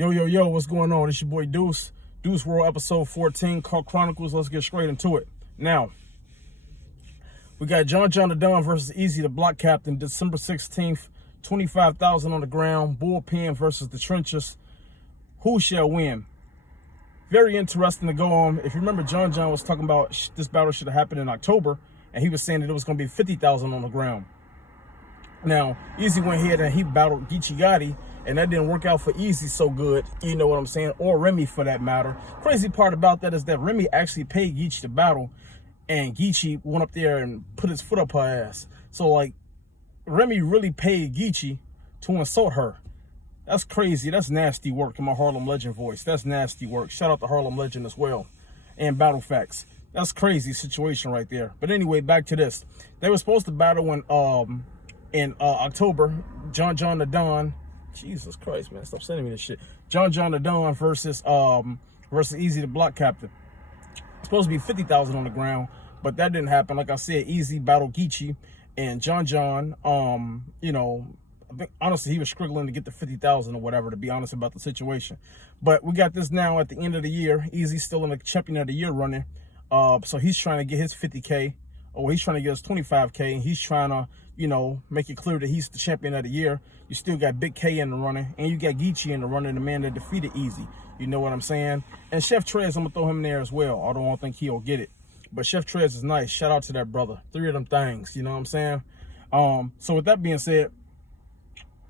Yo, what's going on? It's your boy Deuce. Deuce World episode 14, called Chronicles. Let's get straight into it. Now, we got John the Don versus Eazy, the block captain, December 16th, 25,000 on the ground, bullpen versus the trenches. Who shall win? Very interesting to go on. If you remember, John was talking about this battle should have happened in October, and he was saying that it was going to be 50,000 on the ground. Now, Eazy went ahead and he battled Geechee Gotti, and that didn't work out for Eazy so good, you know what I'm saying, or Remy for that matter. Crazy part about that is that Remy actually paid Geechee to battle, and Geechee went up there and put his foot up her ass. So, like, Remy really paid Geechee to insult her. That's crazy. That's nasty work in my Harlem Legend voice. That's nasty work. Shout out to Harlem Legend as well, and Battle Facts. That's crazy situation right there. But anyway, back to this. They were supposed to battle in October, John the Don. Jesus Christ, man, stop sending me this shit. John the Don versus Eazy, the block captain. It's supposed to be 50,000 on the ground, but that didn't happen. Like I said, Eazy battled Geechee, and John, you know, I think honestly he was struggling to get the 50,000 or whatever, to be honest about the situation. But we got this now at the end of the year. Eazy's still in the champion of the year running. So he's trying to get his 50K, or he's trying to get his 25K, and he's trying to, you know, make it clear that he's the champion of the year. You still got Big K in the running, and you got Geechee in the running, the man that defeated Eazy. You know what I'm saying? And Chef Trez, I'm gonna throw him in there as well, although I don't think he'll get it. But Chef Trez is nice. Shout out to that brother. 3 of them things, you know what I'm saying? So with that being said,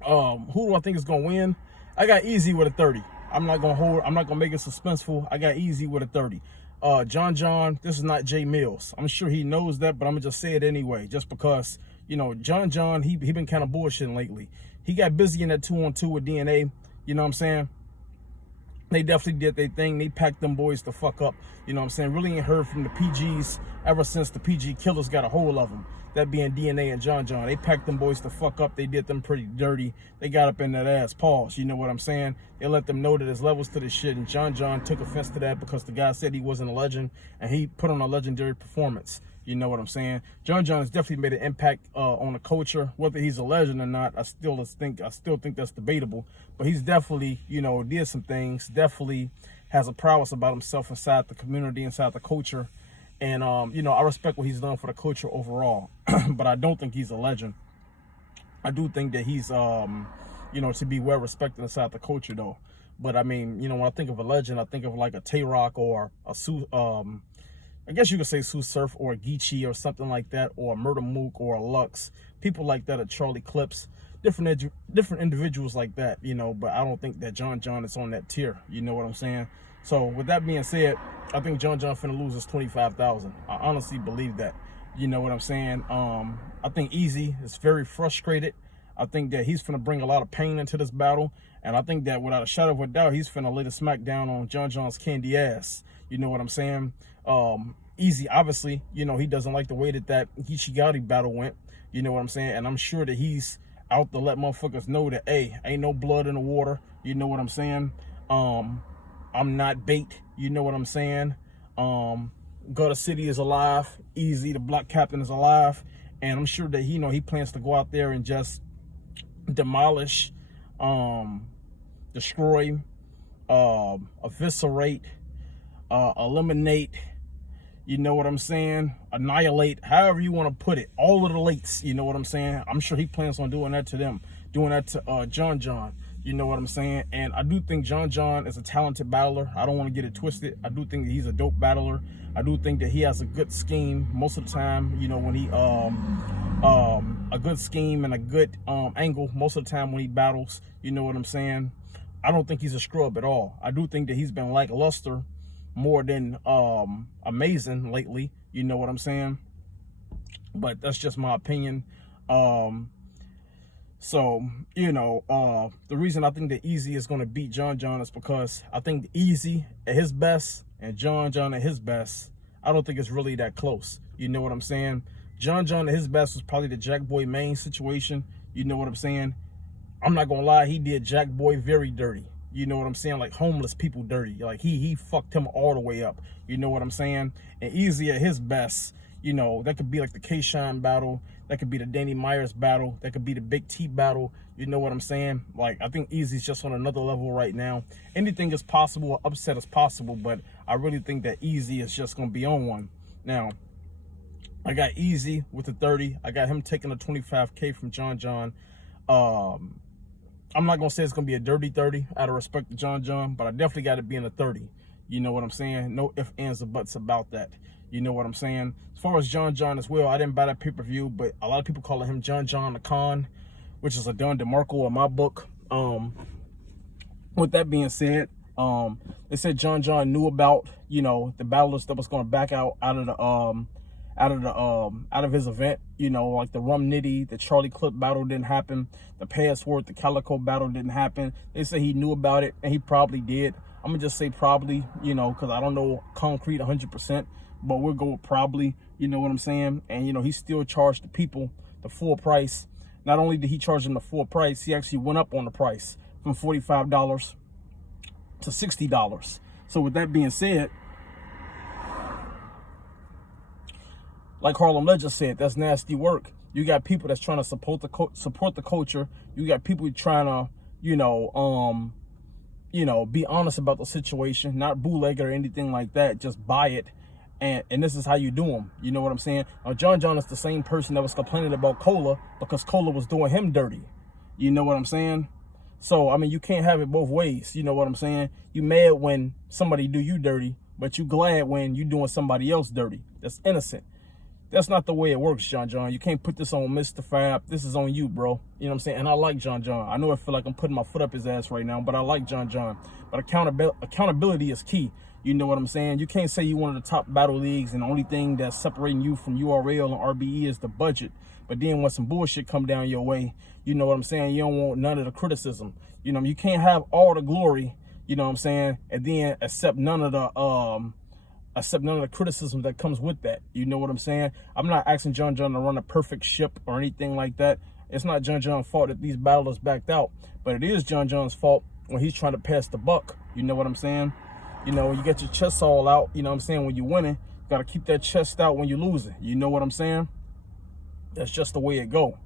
who do I think is gonna win? I got Eazy with a 30. I'm not gonna make it suspenseful. I got Eazy with a 30. John, this is not Jay Mills. I'm sure he knows that, but I'm gonna just say it anyway, just because, you know, John, he been kind of bullshitting lately. He got busy in that 2-on-2 with DNA, you know what I'm saying? They definitely did their thing. They packed them boys the fuck up, you know what I'm saying? Really ain't heard from the PGs ever since the PG killers got a hold of them. That being DNA and John. They packed them boys the fuck up. They did them pretty dirty. They got up in that ass. Pause. You know what I'm saying? They let them know that there's levels to this shit. And John took offense to that because the guy said he wasn't a legend, and he put on a legendary performance. You know what I'm saying? John has definitely made an impact on the culture. Whether he's a legend or not, I still think that's debatable. But he's definitely, you know, did some things. Definitely has a prowess about himself inside the community, inside the culture. And, you know, I respect what he's done for the culture overall, but I don't think he's a legend. I do think that he's, you know, to be well respected inside the culture, though. But, I mean, you know, when I think of a legend, I think of like a Tay-Rock or a I guess you could say Sue Surf or a Geechee or something like that, or a Murder Mook or a Lux. People like that, or Charlie Clips. Different individuals like that, you know, but I don't think that John is on that tier. You know what I'm saying? So with that being said, I think John finna lose his 25,000. I honestly believe that. You know what I'm saying? I think Eazy is very frustrated. I think that he's finna bring a lot of pain into this battle, and I think that without a shadow of a doubt, he's finna lay the smack down on John's candy ass. You know what I'm saying? Eazy, obviously, you know, he doesn't like the way that Geechee Gotti battle went. You know what I'm saying? And I'm sure that he's out to let motherfuckers know that, hey, ain't no blood in the water. You know what I'm saying? I'm not bait. You know what I'm saying? Gutter City is alive. Eazy, the block captain, is alive. And I'm sure that he plans to go out there and just demolish, destroy, eviscerate, eliminate, you know what I'm saying, annihilate, however you want to put it, all of the lates, you know what I'm saying. I'm sure he plans on doing that to them, doing that to John, you know what I'm saying. And I do think John is a talented battler. I don't want to get it twisted. I do think that he's a dope battler. I do think that he has a good scheme most of the time, you know, when he a good scheme and a good angle most of the time when he battles, you know what I'm saying. I don't think he's a scrub at all. I do think that he's been lackluster more than amazing lately, you know what I'm saying. But that's just my opinion. So, you know, the reason I think that Eazy is going to beat John is because I think Eazy at his best and John at his best, I don't think it's really that close. You know what I'm saying? John at his best was probably the Jack Boy Maine situation. You know what I'm saying? I'm not going to lie, he did Jack Boy very dirty. You know what I'm saying? Like homeless people dirty. Like he fucked him all the way up. You know what I'm saying? And Eazy at his best, You know, that could be like the K-Shine battle. That could be the Danny Myers battle. That could be the Big T battle. You know what I'm saying? Like, I think Eazy's just on another level right now. Anything is possible. An upset is possible. But I really think that Eazy is just going to be on one. Now, I got Eazy with the 30. I got him taking a 25K from John. I'm not going to say it's going to be a dirty 30 out of respect to John, but I definitely got it being a 30. You know what I'm saying? No ifs, ands, or buts about that. You know what I'm saying? As far as John as well, I didn't buy that pay-per-view, but a lot of people calling him John the Con, which is a Don DeMarco in my book. With that being said, they said John knew about, you know, the battlers that was going to back out of his event. You know, like the Rum Nitty, the Charlie Clip battle didn't happen. The Password, the Calico battle didn't happen. They say he knew about it, and he probably did. I'm gonna just say probably, you know, because I don't know concrete 100%, but we'll go with probably. You know what I'm saying? And you know, he still charged the people the full price. Not only did he charge them the full price, he actually went up on the price from $45 to $60. So with that being said, like Harlem Legend said, that's nasty work. You got people that's trying to support the culture. You got people trying to, you know, be honest about the situation, not bootleg it or anything like that. Just buy it, and this is how you do them. You know what I'm saying? Now, John is the same person that was complaining about Cola because Cola was doing him dirty. You know what I'm saying? So I mean, you can't have it both ways. You know what I'm saying? You mad when somebody do you dirty, but you glad when you doing somebody else dirty. That's innocent. That's not the way it works, John. You can't put this on Mr. Fab. This is on you, bro. You know what I'm saying? And I like John. I know I feel like I'm putting my foot up his ass right now, but I like John. But accountability is key. You know what I'm saying? You can't say you one of the top battle leagues and the only thing that's separating you from URL and RBE is the budget. But then when some bullshit come down your way, you know what I'm saying? You don't want none of the criticism. You know, you can't have all the glory, you know what I'm saying? And then accept none of the criticism that comes with that. You know what I'm saying? I'm not asking John to run a perfect ship or anything like that. It's not John's fault that these battlers backed out, but it is John's fault when he's trying to pass the buck. You know what I'm saying? You know, you get your chest all out, you know what I'm saying, when you're winning, you got to keep that chest out when you're losing. You know what I'm saying? That's just the way it go.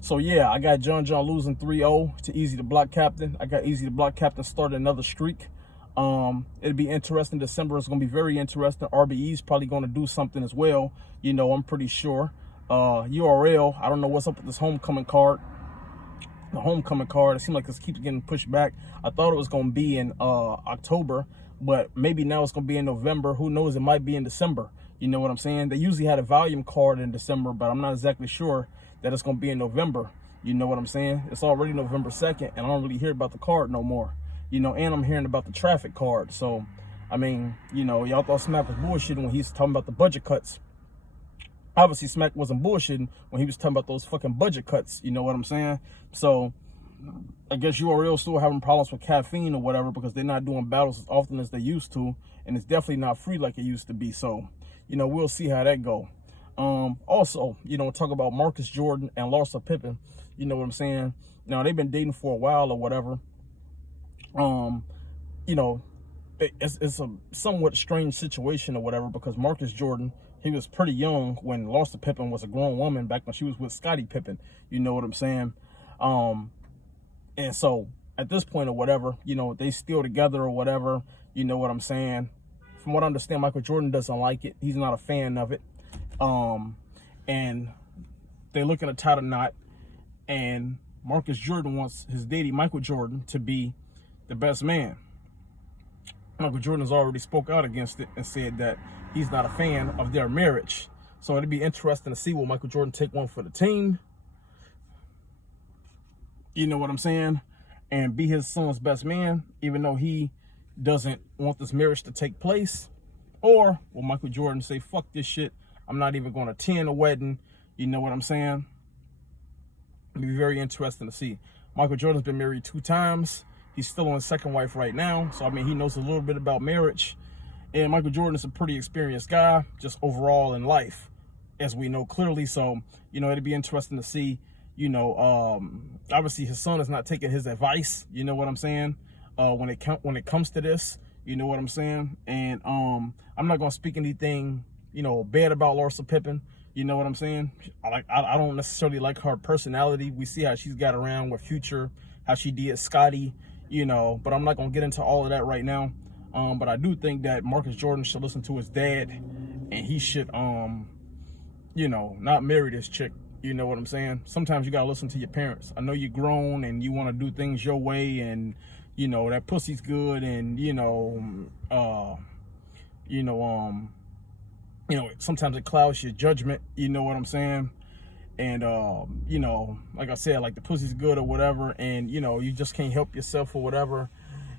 So yeah, I got John losing 3-0 to Eazy the Block Captain. I got Eazy the Block Captain starting another streak. It'll be interesting. December is going to be very interesting. RBE's probably going to do something as well. You know, I'm pretty sure. URL, I don't know what's up with this homecoming card. The homecoming card, it seems like this keeps getting pushed back. I thought it was going to be in October, but maybe now it's going to be in November. Who knows? It might be in December. You know what I'm saying? They usually had a volume card in December, but I'm not exactly sure that it's going to be in November. You know what I'm saying? It's already November 2nd, and I don't really hear about the card no more. You know, and I'm hearing about the traffic card. So, I mean, you know, y'all thought Smack was bullshitting when he's talking about the budget cuts. Obviously, Smack wasn't bullshitting when he was talking about those fucking budget cuts. You know what I'm saying? So, I guess URL still having problems with caffeine or whatever because they're not doing battles as often as they used to. And it's definitely not free like it used to be. So, you know, we'll see how that go. Also, you know, talk about Marcus Jordan and Larsa Pippen. You know what I'm saying? Now, they've been dating for a while or whatever. You know, it's a somewhat strange situation or whatever because Marcus Jordan, he was pretty young when Larsa Pippen was a grown woman back when she was with Scottie Pippen. You know what I'm saying? And so at this point or whatever, you know, they still together or whatever. You know what I'm saying? From what I understand, Michael Jordan doesn't like it. He's not a fan of it. And they're looking to tie the knot. And Marcus Jordan wants his daddy, Michael Jordan, to be the best man. Michael Jordan has already spoke out against it and said that he's not a fan of their marriage. So it'd be interesting to see will Michael Jordan take one for the team. You know what I'm saying? And be his son's best man, even though he doesn't want this marriage to take place. Or will Michael Jordan say, fuck this shit, I'm not even going to attend a wedding. You know what I'm saying? It'd be very interesting to see. Michael Jordan's been married 2 times. He's still on his second wife right now. So, I mean, he knows a little bit about marriage. And Michael Jordan is a pretty experienced guy, just overall in life, as we know clearly. So, you know, it'd be interesting to see, you know, obviously his son is not taking his advice. You know what I'm saying? When it comes to this, you know what I'm saying? And I'm not going to speak anything bad about Larsa Pippen. You know what I'm saying? I don't necessarily like her personality. We see how she's got around with Future, how she did Scotty, but I'm not gonna get into all of that right now. But I do think that Marcus Jordan should listen to his dad, and he should not marry this chick. You know what I'm saying? Sometimes you gotta listen to your parents. I know you're grown and you want to do things your way, and that pussy's good, and sometimes it clouds your judgment. You know what I'm saying? And like I said, like the pussy's good or whatever, and you just can't help yourself or whatever.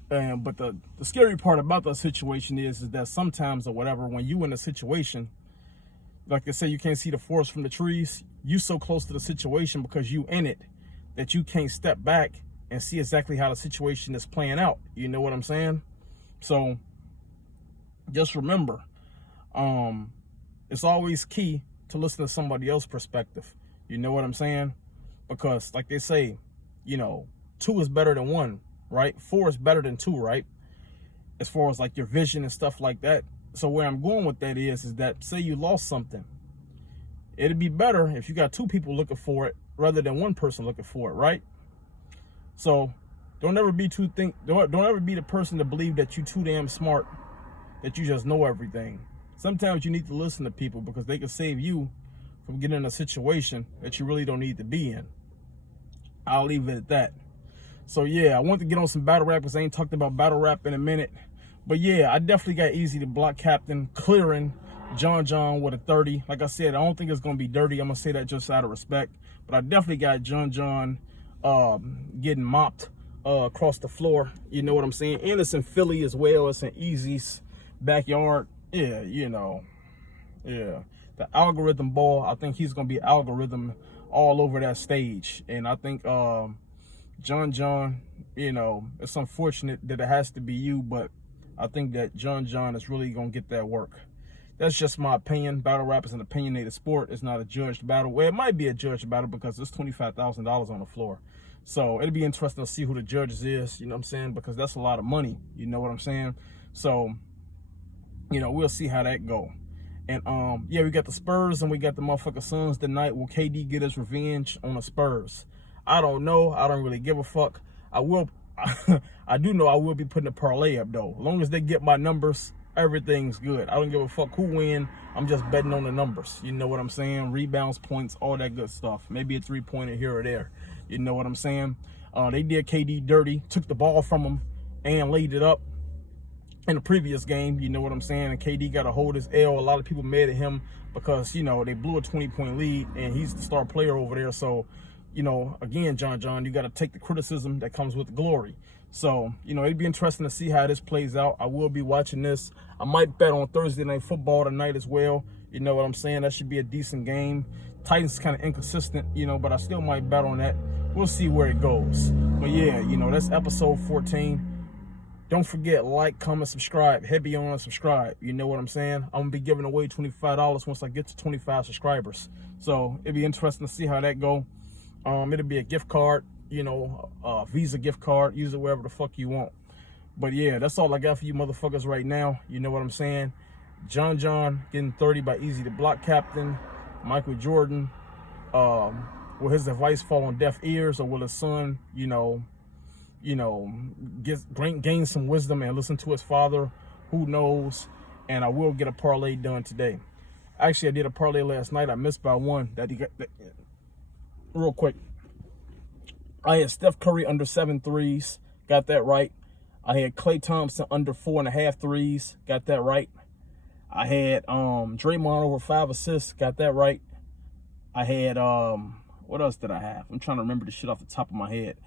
But the scary part about that situation is that sometimes or whatever, when you in a situation, like they say, you can't see the forest from the trees. You so close to the situation because you in it that you can't step back and see exactly how the situation is playing out. You know what I'm saying? So just remember, it's always key to listen to somebody else's perspective. You know what I'm saying? Because like they say, 2 is better than 1, right? 4 is better than 2, right? As far as like your vision and stuff like that. So where I'm going with that is that say you lost something, it'd be better if you got 2 people looking for it rather than 1 person looking for it, right? So don't ever be don't ever be the person to believe that you too damn smart, that you just know everything. Sometimes you need to listen to people because they can save you from getting in a situation that you really don't need to be in. I'll leave it at that. So yeah, I want to get on some battle rap because I ain't talked about battle rap in a minute. But yeah, I definitely got Eazy the block captain clearing John with a 30. Like I said, I don't think it's going to be dirty. I'm going to say that just out of respect. But I definitely got John getting mopped across the floor. You know what I'm saying? And it's in Philly as well. It's in Eazy's backyard. Yeah, yeah. The algorithm ball, I think he's going to be algorithm all over that stage. And I think John, it's unfortunate that it has to be you, but I think that John is really going to get that work. That's just my opinion. Battle rap is an opinionated sport. It's not a judged battle. Well, it might be a judged battle because there's $25,000 on the floor. So it'll be interesting to see who the judges is, you know what I'm saying? Because that's a lot of money, you know what I'm saying? So, we'll see how that go. And yeah, we got the Spurs and we got the motherfucking Suns tonight. Will KD get his revenge on the Spurs? I don't know. I don't really give a fuck. I do know I will be putting a parlay up though. As long as they get my numbers, everything's good. I don't give a fuck who win. I'm just betting on the numbers. You know what I'm saying? Rebounds, points, all that good stuff. Maybe a 3-pointer here or there. You know what I'm saying? They did KD dirty, took the ball from him and laid it up in the previous game. You know what I'm saying? And KD got to hold his L. A lot of people mad at him because, they blew a 20-point lead and he's the star player over there. So, again, John, you got to take the criticism that comes with the glory. So, it'd be interesting to see how this plays out. I will be watching this. I might bet on Thursday Night Football tonight as well. You know what I'm saying? That should be a decent game. Titans kind of inconsistent, but I still might bet on that. We'll see where it goes. But yeah, that's episode 14. Don't forget, like, comment, subscribe. Heavy on subscribe. You know what I'm saying? I'm going to be giving away $25 once I get to 25 subscribers. So it'd be interesting to see how that go. It'll be a gift card, a Visa gift card. Use it wherever the fuck you want. But yeah, that's all I got for you motherfuckers right now. You know what I'm saying? John getting 30 by Eazy the block captain. Michael Jordan. Will his advice fall on deaf ears, or will his son, gain some wisdom and listen to his father? Who knows? And I will get a parlay done today. Actually, I did a parlay last night. I missed by 1. Real quick. I had Steph Curry under 7 threes. Got that right. I had Klay Thompson under 4.5 threes. Got that right. I had Draymond over 5 assists. Got that right. I had what else did I have? I'm trying to remember the shit off the top of my head.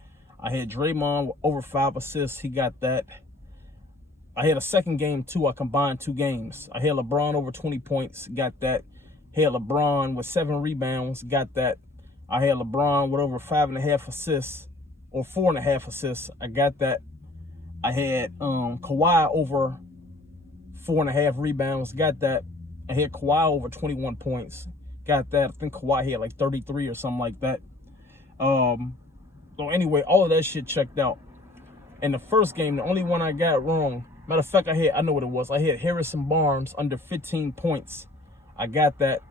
I had Draymond over 5 assists. He got that. I had a second game too. I combined 2 games. I had LeBron over 20 points. Got that. Had LeBron with 7 rebounds. Got that. I had LeBron with over 5.5 assists or 4.5 assists. I got that. I had Kawhi over 4.5 rebounds. Got that. I had Kawhi over 21 points. Got that. I think Kawhi had like 33 or something like that. So anyway, all of that shit checked out. In the first game, the only one I got wrong, matter of fact, I know what it was. I had Harrison Barnes under 15 points. I got that.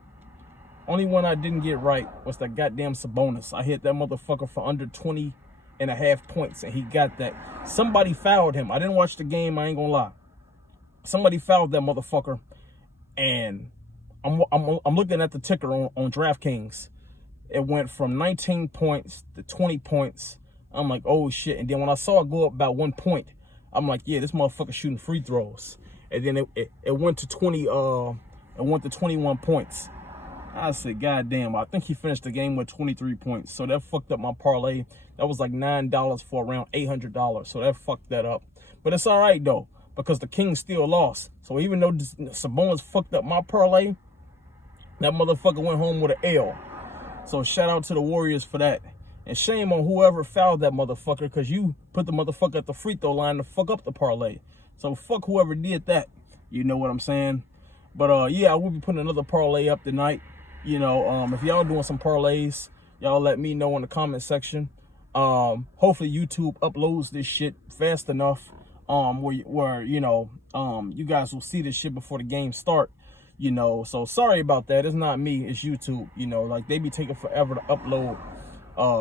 Only one I didn't get right was that goddamn Sabonis. I hit that motherfucker for under 20.5 points, and he got that. Somebody fouled him. I didn't watch the game, I ain't gonna lie. Somebody fouled that motherfucker, and I'm looking at the ticker on DraftKings. It went from 19 points to 20 points. I'm like, oh shit. And then when I saw it go up about 1 point, I'm like, yeah, this motherfucker shooting free throws. And then it went to 21 points. I said, God damn, I think he finished the game with 23 points. So that fucked up my parlay. That was like $9 for around $800. So that fucked that up. But it's all right though, because the Kings still lost. So even though Sabonis fucked up my parlay, that motherfucker went home with an L. So shout out to the Warriors for that. And shame on whoever fouled that motherfucker, because you put the motherfucker at the free throw line to fuck up the parlay. So fuck whoever did that. You know what I'm saying? But yeah, I will be putting another parlay up tonight. You know, if y'all doing some parlays, y'all let me know in the comment section. Hopefully YouTube uploads this shit fast enough where you know, you guys will see this shit before the game start. You know, so sorry about that. It's not me, it's YouTube. You know, like they be taking forever to upload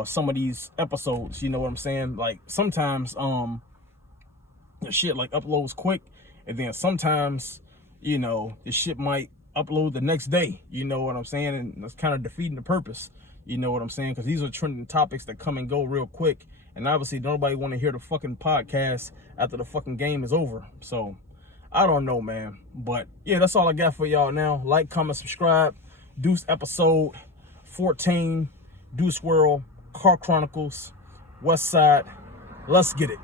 some of these episodes. You know what I'm saying? Like sometimes the shit like uploads quick, and then sometimes, you know, the shit might upload the next day. You know what I'm saying? And that's kind of defeating the purpose. You know what I'm saying? Because these are trending topics that come and go real quick, and obviously nobody want to hear the fucking podcast after the fucking game is over. So I don't know, man. But yeah, that's all I got for y'all now. Like, comment, subscribe. Deuce episode 14. Deuce World, Car Chronicles, West Side. Let's get it.